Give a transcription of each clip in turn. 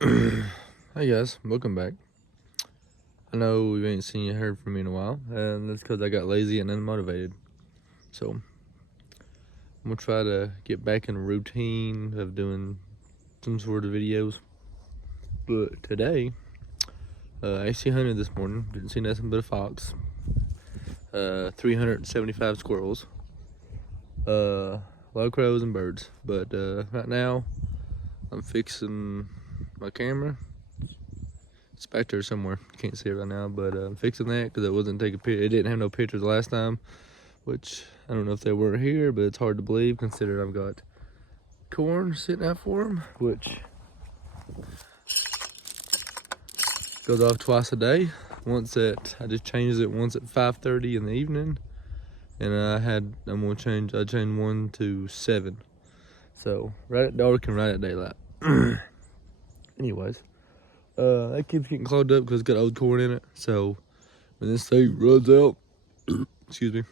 Hey guys, welcome back. I know we ain't seen you heard from me in a while, and that's because I got lazy and unmotivated. So I'm gonna try to get back in a routine of doing some sort of videos. But today, I actually hunted this morning. Didn't see nothing but a fox, 375 squirrels, a lot of crows and birds. But right now, I'm fixing my camera. It's back there somewhere. Can't see it right now, but I'm fixing that because it wasn't taking pictures. It didn't have no pictures last time, which I don't know if they weren't here, but it's hard to believe considering I've got corn sitting out for them, which goes off twice a day. I just changed it once at 5:30 in the evening, and I changed one to 7. So right at dark and right at daylight. Anyways, that keeps getting clogged up because it's got old corn in it. So when this thing runs out, excuse me,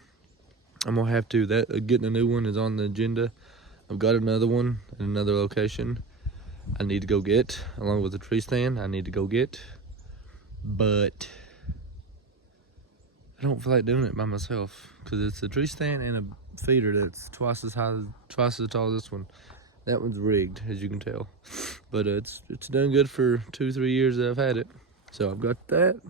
I'm gonna have to, getting a new one is on the agenda. I've got another one at another location I need to go get, along with the tree stand I need to go get, but I don't feel like doing it by myself because it's a tree stand and a feeder that's twice as tall as this one. That one's rigged, as you can tell, but it's done good for 2-3 years that I've had it. So I've got that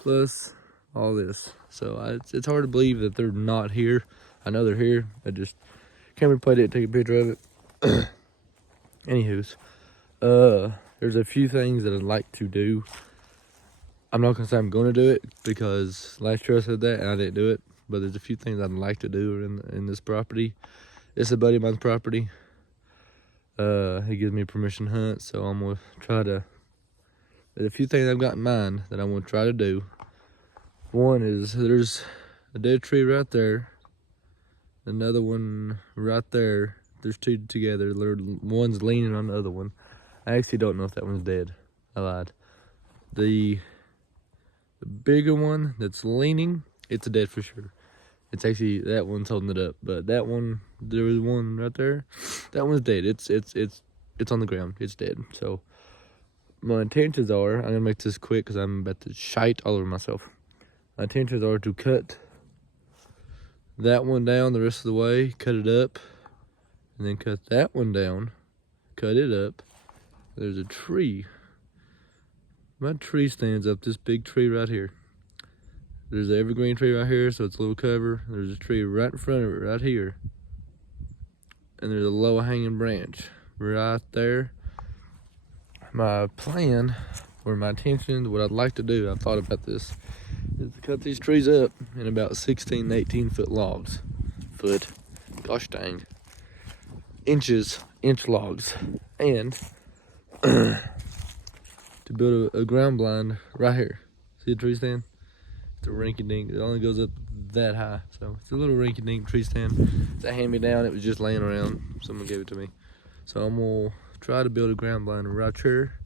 plus all this. So it's hard to believe that they're not here. I know they're here. I just can't replay it, take a picture of it. Anywho's, there's a few things that I'd like to do. I'm not gonna say I'm gonna do it because last year I said that and I didn't do it. But there's a few things I'd like to do in this property. It's a buddy of mine's property. He gives me permission to hunt, so I'm gonna try to. There's a few things I've got in mind that I'm gonna try to do. One is there's a dead tree right there. Another one right there. There's two together. One's leaning on the other one. I actually don't know if that one's dead. I lied. The bigger one that's leaning, it's dead for sure. It's actually, that one's holding it up. But that one, there was one right there. That one's dead. It's on the ground. It's dead. So my intentions are, I'm gonna make this quick because I'm about to shite all over myself. My intentions are to cut that one down the rest of the way, cut it up, and then cut that one down, cut it up. There's a tree. My tree stands up, this big tree right here. There's an evergreen tree right here, so it's a little cover. There's a tree right in front of it, right here. And there's a low hanging branch right there. My plan, or my intention, what I'd like to do, I've thought about this, is to cut these trees up in about 16 to 18 foot logs. Gosh dang. Inch logs. And to build a ground blind right here. See the tree stand? It's a rinky dink. It only goes up that high. So it's a little rinky dink tree stand. It's a hand me down. It was just laying around. Someone gave it to me. So I'm going to try to build a ground blind right here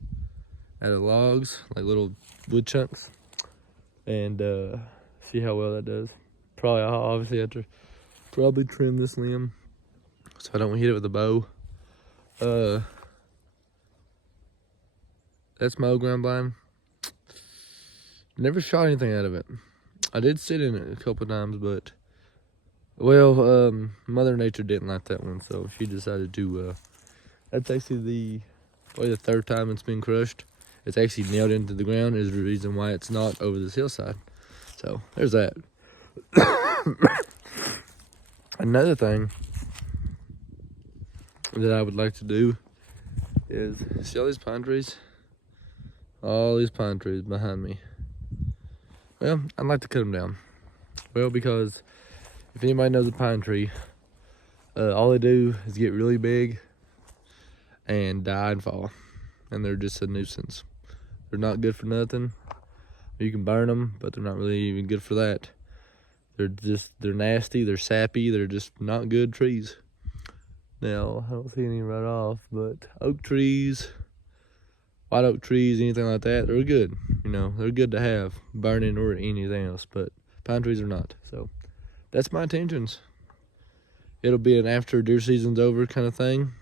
out of logs, like little wood chunks, and see how well that does. I'll obviously have to trim this limb so I don't hit it with a bow. That's my old ground blind. Never shot anything out of it. I did sit in it a couple times, but Mother Nature didn't like that one, so she decided to. That's actually the third time it's been crushed. It's actually nailed into the ground. Is the reason why it's not over this hillside. So there's that. Another thing that I would like to do is see all these pine trees. All these pine trees behind me. Well, I'd like to cut them down. Well, because if anybody knows a pine tree, all they do is get really big and die and fall. And they're just a nuisance. They're not good for nothing. You can burn them, but they're not really even good for that. They're nasty, they're sappy, they're just not good trees. Now, I don't see any right off, but oak trees, white oak trees, anything like that, they're good. You know, they're good to have, burning or anything else, but pine trees are not. So that's my intentions. It'll be an after deer season's over kind of thing,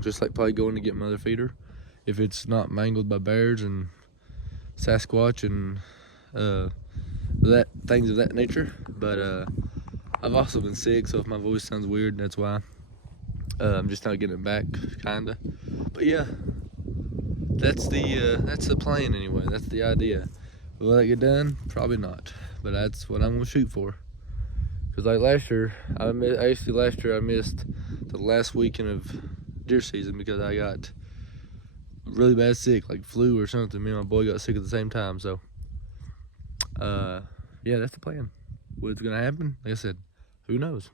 just like probably going to get my other feeder if it's not mangled by bears and Sasquatch and that things of that nature. But I've also been sick, so if my voice sounds weird, that's why. I'm just not getting it back, kinda. But yeah, that's the plan anyway. That's the idea. Will that get done? Probably not. But that's what I'm gonna shoot for. Cause like last year, I missed the last weekend of deer season because I got really bad sick, like flu or something. Me and my boy got sick at the same time. So, yeah, that's the plan. What's gonna happen? Like I said, who knows?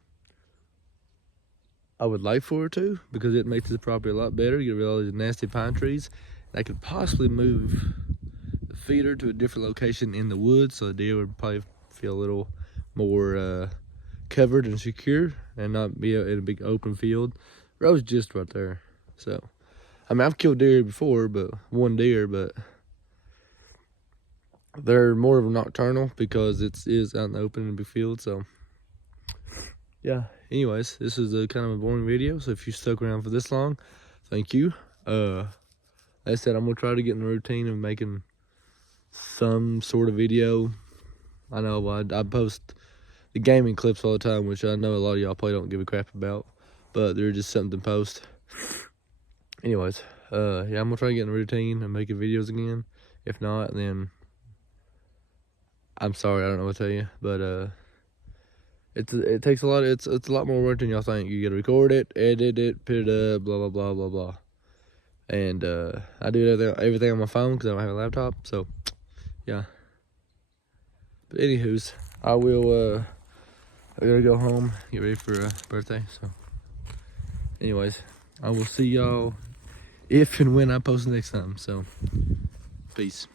I would like for it to, because it makes the property a lot better. Get rid of all these nasty pine trees. And I could possibly move the feeder to a different location in the woods, so the deer would probably feel a little more covered and secure, and not be in a big open field. Road's just right there. So, I mean, I've killed deer before, but one deer, but they're more of a nocturnal because it is out in the open in a big field. So, yeah. Anyways, this is a kind of a boring video, so if you stuck around for this long, thank you. Like I said, I'm gonna try to get in the routine of making some sort of video. I know I post the gaming clips all the time, which I know a lot of y'all probably don't give a crap about, but they're just something to post. Anyways, yeah, I'm gonna try to get in the routine and making videos again. If not, then I'm sorry, I don't know what to tell you, but it takes a lot. It's a lot more work than y'all think. You gotta record it, edit it, put it up, blah blah blah blah blah. And I do everything on my phone because I don't have a laptop. So yeah. But anywho's, I gotta go home, get ready for a birthday. So anyways, I will see y'all if and when I post next time. So peace.